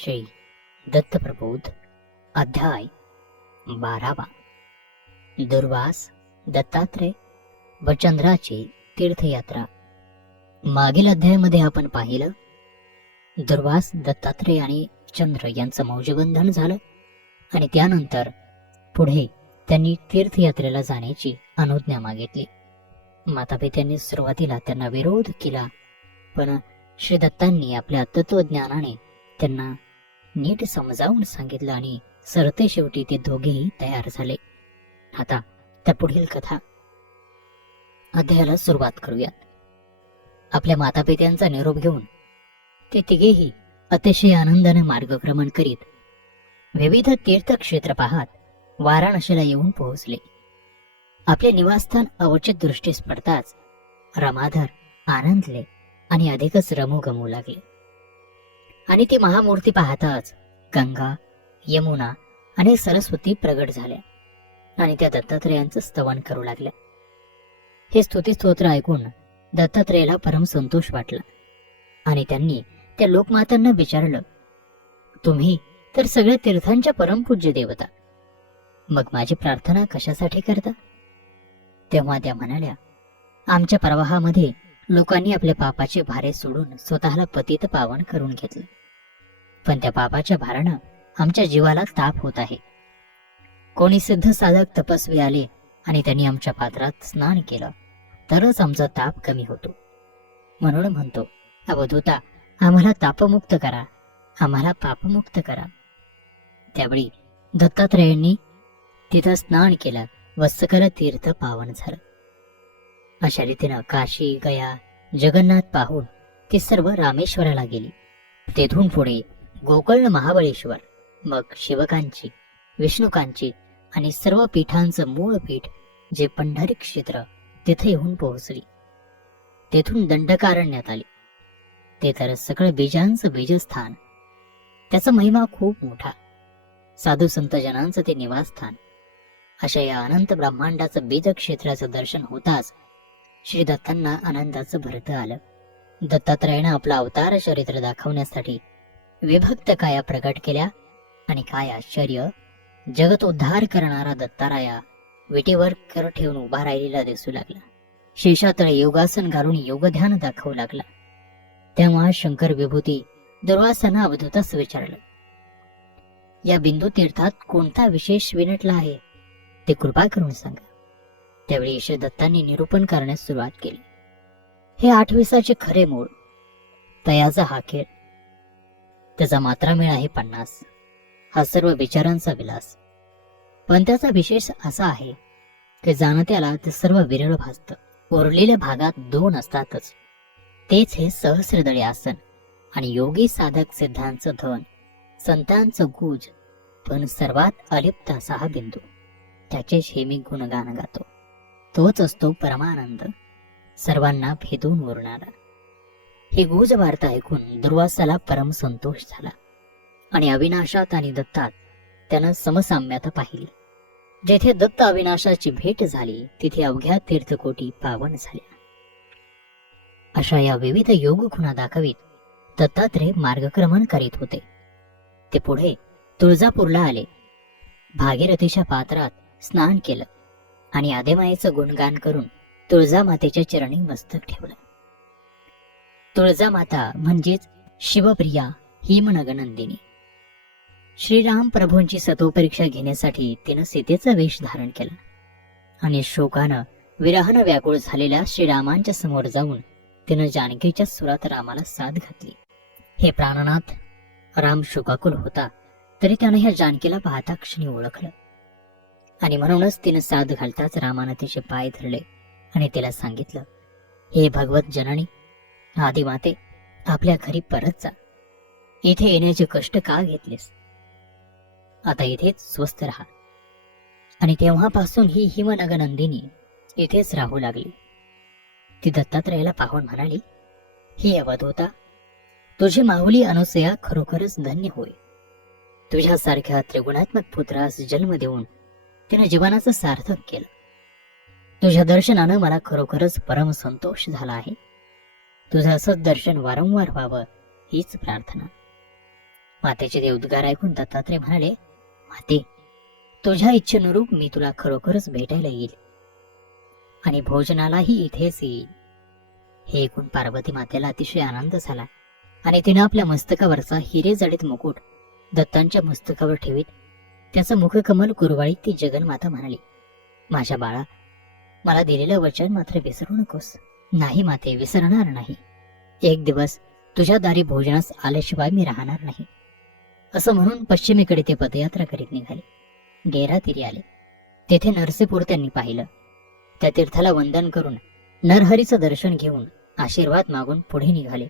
श्री दत्तप्रबोध अध्याय 12. दुर्वास, दत्तात्रय व चंद्राची तीर्थयात्रा. मागील अध्यायामध्ये आपण पाहिलं दुर्वास, दत्तात्रय आणि चंद्र यांचं मौजबंधन झालं आणि त्यानंतर पुढे त्यांनी तीर्थयात्रेला जाण्याची अनुज्ञा मागितली. मातापित्यांनी सुरुवातीला त्यांना विरोध केला, पण श्री दत्तांनी आपल्या तत्वज्ञानाने त्यांना नीट समजावून सांगितलं आणि सरते शेवटी ते दोघेही तयार झाले. आता त्या पुढील कथा अध्यायाला सुरुवात करूयात. आपल्या मातापित्यांचा निरोप घेऊन ते तिघेही अतिशय आनंदाने मार्गक्रमण करीत विविध तीर्थक्षेत्र पाहत वाराणसीला येऊन पोहोचले. आपले निवासस्थान अवचित दृष्टीस पडताच रमाधर आनंदले आणि अधिकच रमू लागले. आणि ती महामूर्ती पाहताच गंगा, यमुना आणि सरस्वती प्रगट झाल्या आणि त्या दत्तात्रयांचं स्तवन करू लागल्या. हे स्तुती स्तोत्र ऐकून दत्तात्रयाला परम संतोष वाटला आणि त्यांनी त्या लोकमातांना विचारलं, तुम्ही तर सगळ्या तीर्थांच्या परमपूज्य देवता, मग माझी प्रार्थना कशासाठी करता? तेव्हा त्या म्हणाल्या, आमच्या प्रवाहामध्ये लोकांनी आपल्या पापाचे भारे सोडून स्वतःला पतित पावन करून घेतलं, पण त्या पापाच्या भारानं आमच्या जीवाला ताप होत आहे. कोणी सिद्ध साधक तपस्वी आले आणि त्यांनी आमच्या पात्रात स्नान केलं तरच आमचा ताप कमी होतो. म्हणून म्हणतो, अवधूता, आम्हाला तापमुक्त करा, आम्हाला पापमुक्त करा. त्यावेळी दत्तात्रयांनी तिथं स्नान केलं व सकल तीर्थ पावन झालं. अशा रीतीनं काशी, गया, जगन्नाथ पाहून ती सर्व रामेश्वराला गेली. तेथून पुढे गोकर्ण, महाबळेश्वर, मग शिवकांची, विष्णुकांची आणि सर्व पीठांचं मूळ पीठ जे पंढरी क्षेत्र तिथे येऊन पोहोचली. तेथून दंडकारण्यात आली. ते तर सगळं बीजांचं बीजस्थान. त्याचा महिमा खूप मोठा. साधू संत जनांचं ते निवासस्थान. अशा या अनंत ब्रह्मांडाचं बीज क्षेत्राचं दर्शन होताच श्री दत्तांना आनंदाचं भरत आलं. दत्तात्रयानं आपला अवतार चरित्र दाखवण्यासाठी विभक्त काया प्रकट केल्या आणि काय आश्चर्य, जगत उद्धार करणारा दत्ताराया विटेवर कर ठेवून उभा राहिलेला दिसू लागला. शेषातळे योगासन घालून योगध्यान दाखवू लागला. तेव्हा शंकर विभूती दुर्वासानं अवधूतास विचारलं, या बिंदू तीर्थात कोणता विशेष विनटला आहे ते कृपा करून सांगा. त्यावेळी श्री दत्तांनी निरूपण करण्यास सुरुवात केली. हे 28 खरे मूळ, तयाचा हा खेळ, त्याचा मात्रामेळ आहे 50. हा सर्व विचारांचा विलास. पण त्याचा विशेष असा आहे की जाणत्याला ते सर्व विरळ भासतं. उरलेल्या भागात 2 असतातच. तेच हे सहस्रदळी आसन आणि योगी साधक सिद्धांचं धन, संतांचं गुज. पण सर्वात अलिप्त असा हा बिंदू, त्याचेच हे मी गुणगान गातो. तोच असतो परमानंद, सर्वांना भेदून उरणारा. ही गुज वार्ता ऐकून दुर्वासाला परम संतोष झाला आणि अविनाशात आणि दत्तात त्यानं समसाम्यता पाहिली. जेथे दत्त अविनाशाची भेट झाली तिथे अवघ्या तीर्थकोटी पावन झाल्या. अशा या विविध योग खुणा दाखवीत दत्तात्रय मार्गक्रमण करीत होते. ते पुढे तुळजापूरला आले. भागीरथीच्या पात्रात स्नान केलं आणि आदिमायेचं गुणगान करून तुळजामातेच्या चरणी मस्तक ठेवलं. तुळजामाता म्हणजेच शिवप्रिया हिमनगनंदिनी. श्रीराम प्रभूंची सतोपरीक्षा घेण्यासाठी तिनं सीतेचा वेश धारण केला आणि शोकानं विरहानं व्याकुळ झालेल्या श्रीरामांच्या समोर जाऊन तिनं जानकीच्या सुरात रामाला साथ घातली. हे प्राणनाथ, राम शोकाकुल होता तरी त्यानं ह्या जानकीला पाहता क्षणी ओळखलं आणि म्हणूनच तिनं साथ घालताच रामानं तिचे पाय धरले आणि तिला सांगितलं, हे भगवत जननी, आदिमाते, आपल्या घरी परत जा. इथे येण्याचे कष्ट का घेतलेस? आता इथेच स्वस्थ राहा. आणि तेव्हापासून ही हिमनगनंदिनी इथेच राहू लागली. ती दत्तात्रयाला पाहून म्हणाली, ही अवधूता, तुझी माऊली अनुसया खरोखरच धन्य होय. तुझ्यासारख्या त्रिगुणात्मक पुत्रास जन्म देऊन तिने जीवनाचं सार्थक केलं. तुझ्या दर्शनानं मला खरोखरच परम संतोष झाला आहे. तुझं असंच दर्शन वारंवार व्हावं हीच प्रार्थना. मातेचे ते उद्गार ऐकून दत्तात्रय म्हणाले, माते, तुझ्या इच्छेनुरूप मी तुला खरोखरच भेटायला येईल आणि भोजनालाही इथेच येईल. हे ऐकून पार्वती मातेला अतिशय आनंद झाला आणि तिनं आपल्या मस्तकावरचा हिरे जडित मुकुट दत्तांच्या मस्तकावर ठेवीत त्याचं मुखकमल कुरवाळीत ती जगन्माता म्हणाली, माझ्या बाळा, मला दिलेलं वचन मात्र विसरू नकोस. नाही माते, विसरणार नाही. एक दिवस तुझ्या दारी भोजनास आल्याशिवाय मी राहणार नाही. असं म्हणून पश्चिमेकडे ते पदयात्रा करीत निघाले. गेरा तीरी आले. तेथे नरसीपूर त्यांनी पाहिलं. त्या तीर्थाला वंदन करून नरहरीचं दर्शन घेऊन आशीर्वाद मागून पुढे निघाले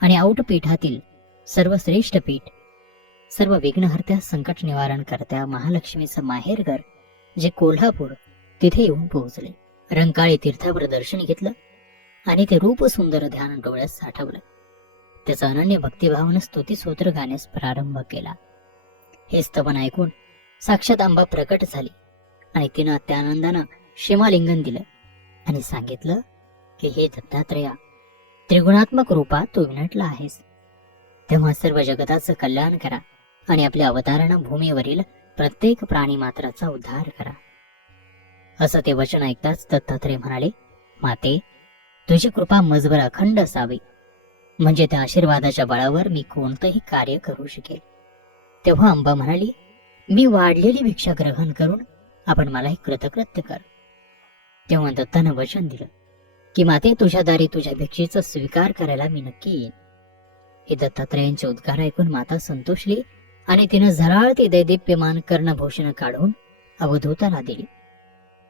आणि औट पीठातील सर्वश्रेष्ठ पीठ, सर्व विघ्नहर्त्या, संकट निवारण करत्या महालक्ष्मीचं माहेरघर जे कोल्हापूर, तिथे येऊन पोहोचले. रंकाळी तीर्थावर दर्शन घेतलं आणि ते रूप सुंदर ध्यान डोळ्यात साठवलं. त्याचा अनन्य भक्तिभावानं स्तुती सूत्र गाण्यास प्रारंभ केला. हे स्तवन ऐकून साक्षात अंबा प्रकट झाली आणि तिनं त्यानंदानं शिमालिंगन दिलं आणि सांगितलं की हे दत्तात्रया, त्रिगुणात्मक रूपात तू विनटला आहेस, तेव्हा सर्व जगताचं कल्याण करा आणि आपल्या अवतारण भूमीवरील प्रत्येक प्राणी मात्राचा उद्धार करा. असं ते वचन ऐकताच दत्तात्रय म्हणाले, माते, तुझी कृपा मजवर अखंड असावी, म्हणजे त्या आशीर्वादाच्या बळावर मी कोणतंही कार्य करू शकेल. तेव्हा अंबा म्हणाली, मी वाढलेली भिक्षा ग्रहण करून आपण मलाही कृतकृत्य कर. तेव्हा दत्तानं वचन दिलं की माते, तुझ्या दारी तुझ्या भिक्षेचा स्वीकार करायला मी नक्की येईन. हे दत्तात्रयांचे उद्गार ऐकून माता संतोषली आणि तिनं झराळ ते दैदिप्यमान कर्णभूषण काढून अवधूताला दिली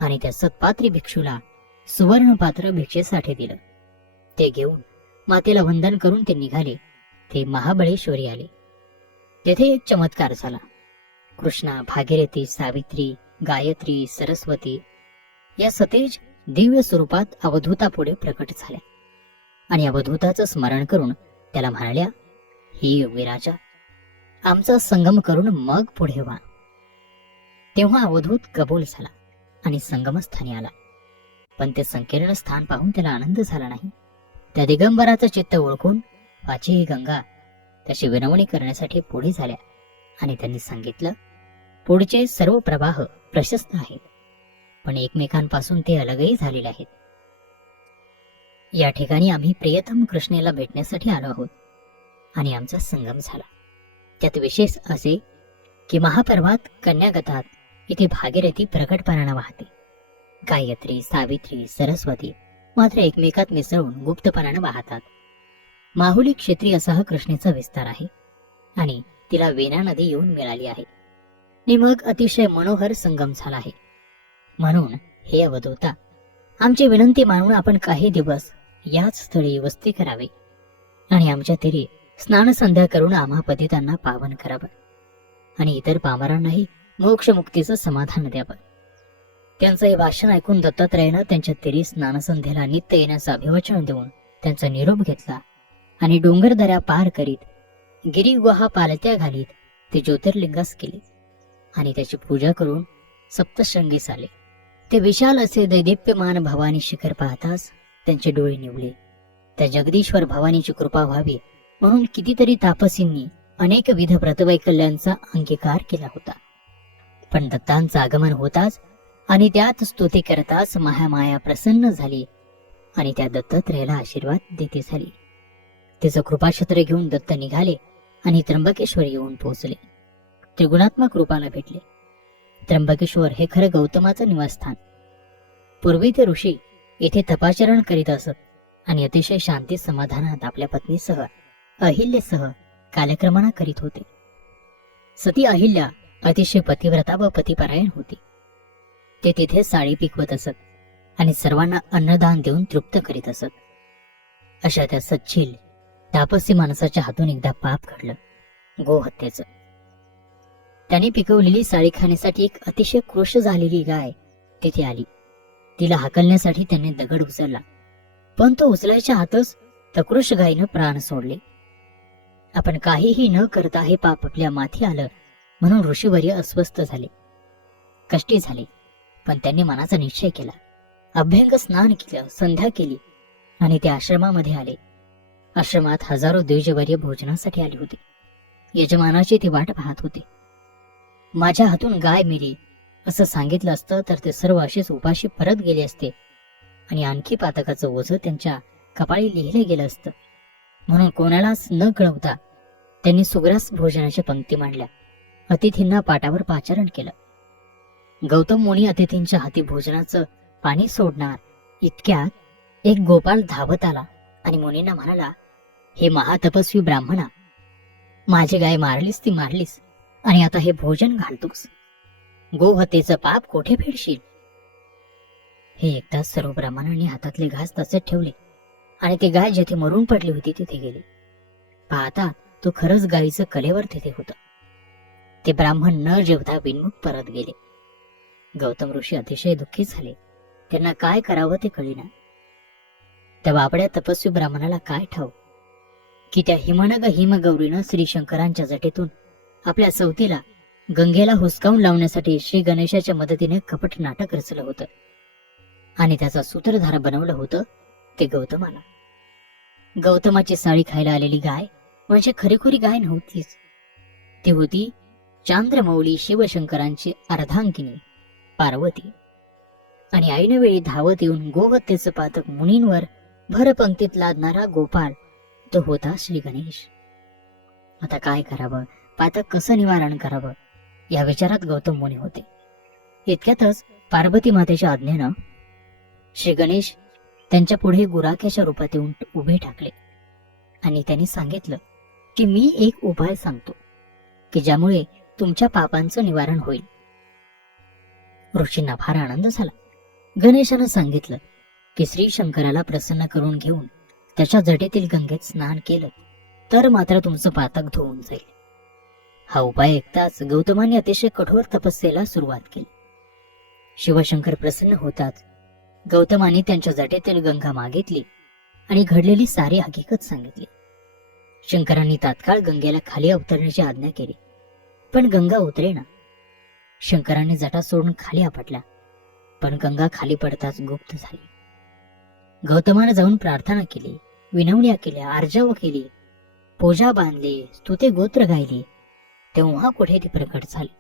आणि त्या सत्पात्री भिक्षूला सुवर्ण पात्र भिक्षेसाठी दिलं. ते घेऊन मातेला वंदन करून ते निघाले. ते महाबळेश्वरी आले. तेथे एक चमत्कार झाला. कृष्णा, भागीरथी, सावित्री, गायत्री, सरस्वती या सतेज दिव्य स्वरूपात अवधूतापुढे प्रकट झाल्या आणि अवधूताचं स्मरण करून त्याला म्हणाल्या, ही योगीराजा, आमचा संगम करून मग पुढे व्हा. तेव्हा अवधूत कबूल झाला आणि संगमस्थानी आला. पण ते संकीर्ण स्थान पाहून त्याला आनंद झाला नाही. त्या दिगंबराचं चित्त ओळखून वाची ही गंगा त्याची विनवणी करण्यासाठी पुढे झाल्या आणि त्यांनी सांगितलं, पुढचे सर्व प्रवाह प्रशस्त आहेत, पण एकमेकांपासून ते अलगही झालेले आहेत. या ठिकाणी आम्ही प्रियतम कृष्णेला भेटण्यासाठी आलो आहोत आणि आमचा संगम झाला. त्यात विशेष असे की महापर्वात कन्यागतात इथे भागीरथी प्रकटपणानं वाहते. गायत्री, सावित्री, सरस्वती मात्र एकमेकात मिसळून गुप्तपणानं वाहतात. माहुली क्षेत्री असा हा कृष्णेचा विस्तार आहे आणि तिला वेना नदी येऊन मिळाली आहे आणि मग अतिशय मनोहर संगम झाला आहे. म्हणून हे अवधूता, आमची विनंती मानून आपण काही दिवस याच स्थळी वस्ती करावी आणि आमच्या तीरी स्नान संध्या करून आम्हा पतितांना पावन करावं आणि इतर पामरांनाही मोक्षमुक्तीचं समाधान द्यावं. त्यांचं हे भाषण ऐकून दत्तात्रयानं त्यांच्या तीरी स्नानसंध्येला नित्य येण्याचं अभिवचन देऊन त्यांचा निरोप घेतला आणि डोंगरदऱ्या पार करीत गिरिगुहा पालत्या घालीत ते ज्योतिर्लिंगास गेले आणि त्याची पूजा करून सप्तशृंगीस आले. ते विशाल असे दैदिप्यमान भवानी शिखर पाहताच त्यांचे डोळे निवले. त्या जगदीश्वर भवानीची कृपा व्हावी म्हणून कितीतरी तापसींनी अनेक विध व्रतवैकल्यांचा अंगीकार केला होता. पण दत्तांचं आगमन होताच आणि त्यात स्तुती करताच महामाया प्रसन्न झाली आणि त्या दत्तात्रयाला आशीर्वाद देते झाली. तिचं कृपाछत्र घेऊन दत्त निघाले आणि त्र्यंबकेश्वर येऊन पोहोचले. त्रिगुणात्मक रूपाला भेटले. त्र्यंबकेश्वर हे खरं गौतमाचं निवासस्थान. पूर्वी ते ऋषी येथे तपाचरण करीत असत आणि अतिशय शांती समाधानात आपल्या पत्नीसह अहिल्यासह कालक्रमणा करीत होते. सती अहिल्या अतिशय पतिव्रता व पतिपरायण होती. ते तिथे साडी पिकवत असत आणि सर्वांना अन्नदान देऊन तृप्त करीत असत. अशा त्या सच्चिल तापसी माणसाच्या हातून एकदा पाप घडलं, गोहत्येचं. त्याने पिकवलेली साडी खाण्यासाठी एक अतिशय क्रोश झालेली गाय तिथे आली. तिला हाकलण्यासाठी त्याने दगड उचलला, पण तो उचलायच्या हातच तक्रोश गायीनं प्राण सोडले. आपण काहीही न करता हे पाप आपल्या माथी आलं म्हणून ऋषीवर्य अस्वस्थ झाले, कष्टी झाले. पण त्यांनी मनाचा निश्चय केला. अभ्यंग स्नान केलं, संध्या केली आणि ते आश्रमामध्ये आले. आश्रमात हजारो द्विजवर्य भोजनासाठी आली होती यजमानाची ती वाट पाहत होते. माझ्या हातून गाय मेली असं सांगितलं असतं तर ते सर्व असेच उपाशी परत गेले असते आणि आणखी पातकाचं ओझं त्यांच्या कपाळी लिहिलं गेलं असतं. म्हणून कोणालाच न कळवता त्यांनी सुग्रास भोजनाच्या पंक्ती मांडल्या. अतिथींना पाटावर पाचारण केलं. गौतम मुनी अतिथींच्या हाती भोजनाचं पाणी सोडणार इतक्यात एक गोपाल धावत आला आणि मुनींना म्हणाला, हे महातपस्वी ब्राह्मणा, माझी गाय मारलीस ती मारलीस आणि आता हे भोजन घालतोस. गोहत्येचं पाप कोठे फेडशील? हे ऐकताच सर्व ब्राह्मणांनी हातातले घास तसेच ठेवले आणि ती गाय जिथे मरून पडली होती तिथे गेली. पाहता तो खरंच गायीचं कलेवर तिथे होतं. ते ब्राह्मण न जेवता बिनमुख परत गेले. गौतम ऋषी अतिशय दुःखी झाले. त्यांना काय करावं ते कळेना. त्या बाबड्या तपस्वी ब्राह्मणाला काय ठाऊक की त्या हिमनग हिमगौरीनं श्री शंकरांच्या जटेतून आपल्या सवतीला गंगेला हुसकावून लावण्यासाठी श्री गणेशाच्या मदतीने कपट नाटक रचलं होतं आणि त्याचा सूत्रधार बनवलं होतं ते गौतमाला. गौतमाची साळी खायला आलेली गाय म्हणजे खरीखुरी गाय नव्हतीच. ती होती चांद्रमौली शिवशंकरांची अर्धांगिनी पार्वती. आणि ऐनवेळी धावत येऊन गोहत्येचं पातक मुनींवर भर पंक्तीत लादणारा गोपाल तो होता श्री गणेश. आता काय करावं, पातक कसं निवारण करावं या विचारात गौतम मुनी होते. इतक्यातच पार्वती मातेच्या आज्ञेनं श्री गणेश त्यांच्या पुढे गुराख्याच्या रूपात येऊन उभे ठाकले आणि त्यांनी सांगितलं की मी एक उपाय सांगतो की ज्यामुळे तुमच्या पापांचं निवारण होईल. ऋषींना फार आनंद झाला. गणेशानं सांगितलं की श्री शंकराला प्रसन्न करून घेऊन त्याच्या जटेतील गंगेत स्नान केलं तर मात्र तुमचं पातक धुवून जाईल. हा उपाय ऐकताच गौतमाने अतिशय कठोर तपस्येला सुरुवात केली. शिवशंकर प्रसन्न होताच गौतमाने त्यांच्या जटेतील गंगा मागितली आणि घडलेली सारी हकीकत सांगितली. शंकरांनी तात्काळ गंगेला खाली अवतरण्याची आज्ञा केली, पण गंगा उतरेना. शंकरांनी जटा सोडून खाली आपटल्या, पण गंगा खाली पडताच गुप्त झाली. गौतमाने जाऊन प्रार्थना केली, विनवण्या केल्या, आर्जव केली, पूजा बांधली, स्तुती गोत्र गायली, तेव्हा कुठे ती प्रकट झाली.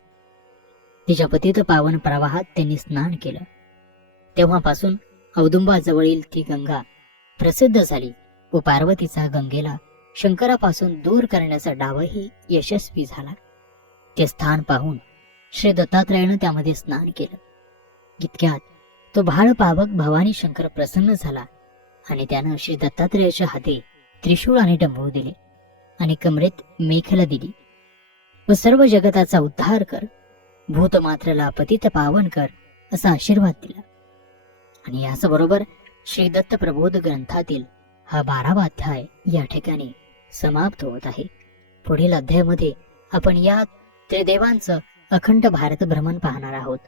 तिच्या पतित पावन प्रवाहात त्यांनी स्नान केलं. तेव्हापासून औदुंबाजवळील ती गंगा प्रसिद्ध झाली व पार्वतीचा गंगेला शंकरापासून दूर करण्याचा डावही यशस्वी झाला. ते स्थान पाहून श्री दत्तात्रयानं त्यामध्ये स्नान केलं. इतक्यात तो भाळ पावक भवानी शंकर प्रसन्न झाला आणि त्यानं श्री दत्तात्रयाच्या हाती त्रिशूळ आणि डमरू दिले आणि कमरेत मेखला दिली व सर्व जगताचा उद्धार कर, भूतमात्रला पतित पावन कर असा आशीर्वाद दिला. आणि याचबरोबर श्री दत्त प्रबोध ग्रंथातील हा 12वा अध्याय या ठिकाणी समाप्त होत आहे. पुढील अध्यायामध्ये आपण या त्रिदेवांचं अखंड भारत भ्रमण पाहणार आहोत.